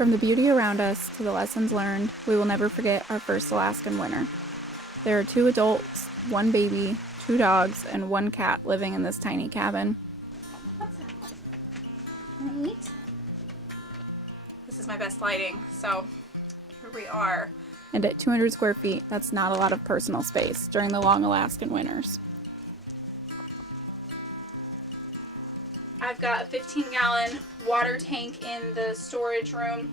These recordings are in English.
From the beauty around us to the lessons learned, we will never forget our first Alaskan winter. There are 2 adults, 1 baby, 2 dogs, and 1 cat living in this tiny cabin. What's that? Wanna eat? This is my best lighting, so here we are. And at 200 square feet, that's not a lot of personal space during the long Alaskan winters. I've got a 15-gallon water tank in the storage room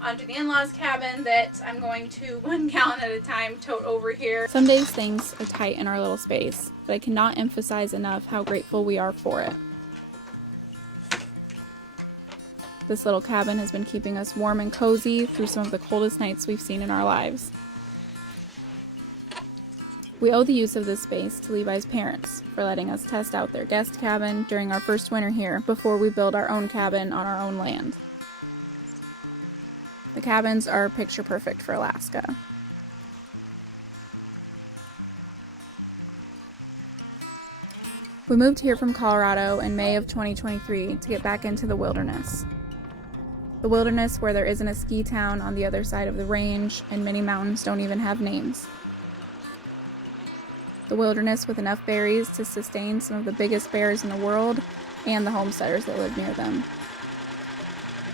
under the in-laws cabin that I'm going to 1 gallon at a time tote over here. Some days things are tight in our little space, but I cannot emphasize enough how grateful we are for it. This little cabin has been keeping us warm and cozy through some of the coldest nights we've seen in our lives. We owe the use of this space to Levi's parents for letting us test out their guest cabin during our first winter here before we build our own cabin on our own land. The cabins are picture perfect for Alaska. We moved here from Colorado in May of 2023 to get back into the wilderness. The wilderness where there isn't a ski town on the other side of the range and many mountains don't even have names. The wilderness with enough berries to sustain some of the biggest bears in the world and the homesteaders that live near them.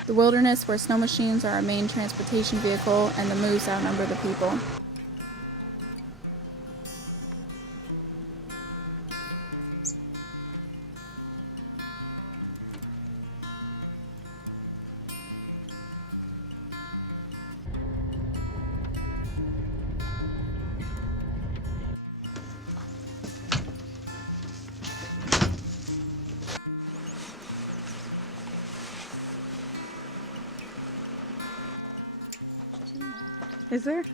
The wilderness where snow machines are our main transportation vehicle and the moose outnumber the people. Is there?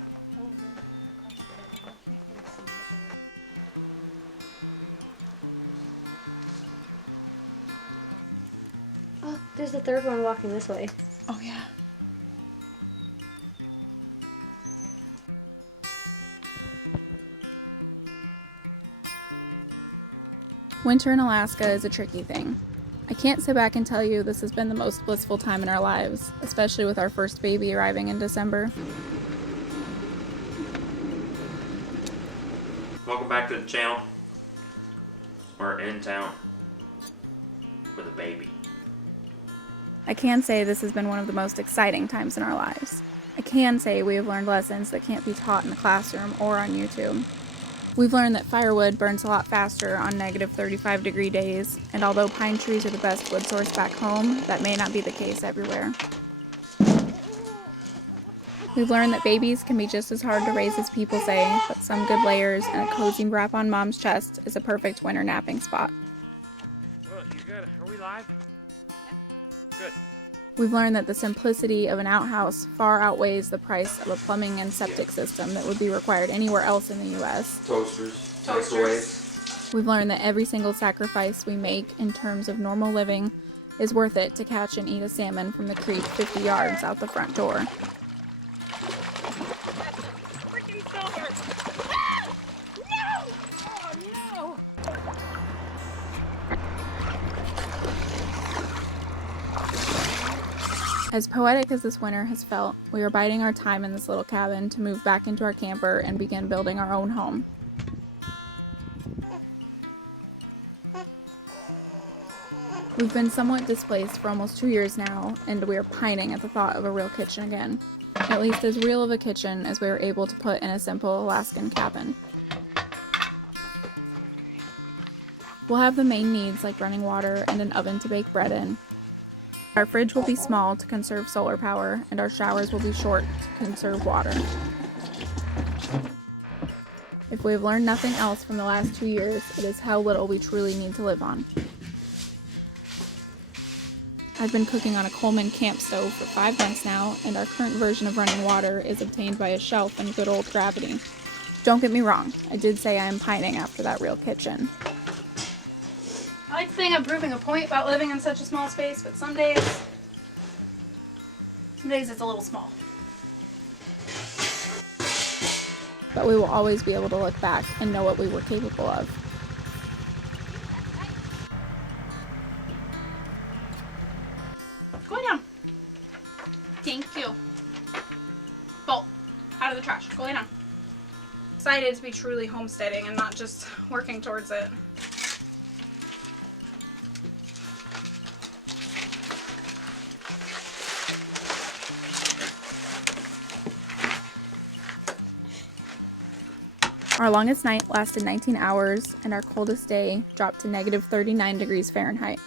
Oh, there's the third one walking this way. Oh yeah. Winter in Alaska is a tricky thing. I can't sit back and tell you this has been the most blissful time in our lives, especially with our first baby arriving in December. Welcome back to the channel. We're in town with a baby. I can say this has been one of the most exciting times in our lives. I can say we have learned lessons that can't be taught in the classroom or on YouTube. We've learned that firewood burns a lot faster on negative 35-degree days, and although pine trees are the best wood source back home, that may not be the case everywhere. We've learned that babies can be just as hard to raise as people say, but some good layers and a cozy wrap on mom's chest is a perfect winter napping spot. Well, you good? Are we live? Yeah. Good. We've learned that the simplicity of an outhouse far outweighs the price of a plumbing and septic system that would be required anywhere else in the U.S. Toasters. Microwaves. We've learned that every single sacrifice we make in terms of normal living is worth it to catch and eat a salmon from the creek 50 yards out the front door. As poetic as this winter has felt, we are biding our time in this little cabin to move back into our camper and begin building our own home. We've been somewhat displaced for almost 2 years now, and we are pining at the thought of a real kitchen again. At least as real of a kitchen as we were able to put in a simple Alaskan cabin. We'll have the main needs like running water and an oven to bake bread in. Our fridge will be small to conserve solar power, and our showers will be short to conserve water. If we have learned nothing else from the last 2 years, it is how little we truly need to live on. I've been cooking on a Coleman camp stove for 5 months now, and our current version of running water is obtained by a shelf in good old gravity. Don't get me wrong, I did say I am pining after that real kitchen. I like to think I'm proving a point about living in such a small space, but some days it's a little small. But we will always be able to look back and know what we were capable of. Go down. Thank you. Bolt. Out of the trash. Go lay down. Excited to be truly homesteading and not just working towards it. Our longest night lasted 19 hours, and our coldest day dropped to negative 39 degrees Fahrenheit.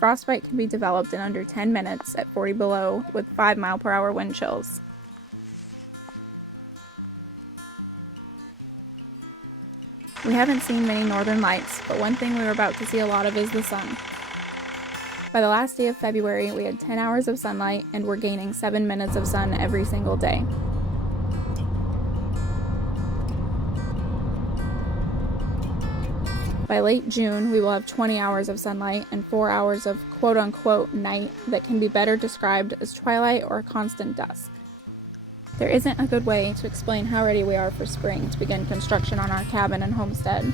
Frostbite can be developed in under 10 minutes at 40 below with 5-mile-per-hour wind chills. We haven't seen many northern lights, but one thing we were about to see a lot of is the sun. By the last day of February, we had 10 hours of sunlight and were gaining 7 minutes of sun every single day. By late June, we will have 20 hours of sunlight and 4 hours of quote-unquote night that can be better described as twilight or constant dusk. There isn't a good way to explain how ready we are for spring to begin construction on our cabin and homestead.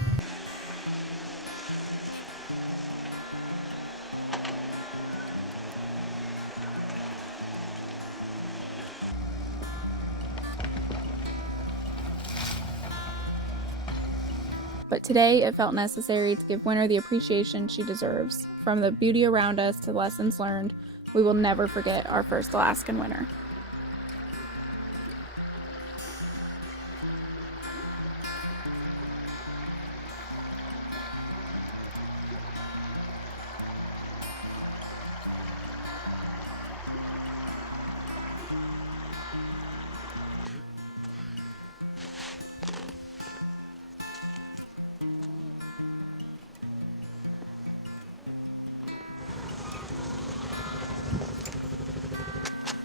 But today it felt necessary to give winter the appreciation she deserves. From the beauty around us to lessons learned, we will never forget our first Alaskan winter.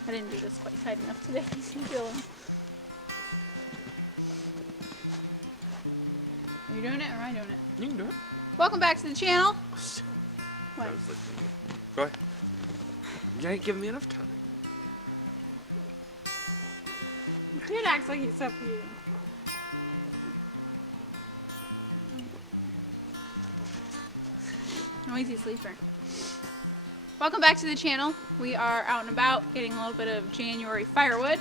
I didn't do this quite tight enough today. Are you doing it or am I doing it? You can do it. Welcome back to the channel. What? I was listening. Go ahead. You ain't giving me enough time. Dude acts like he's suffocating. Noisy sleeper. Welcome back to the channel. We are out and about getting a little bit of January firewood.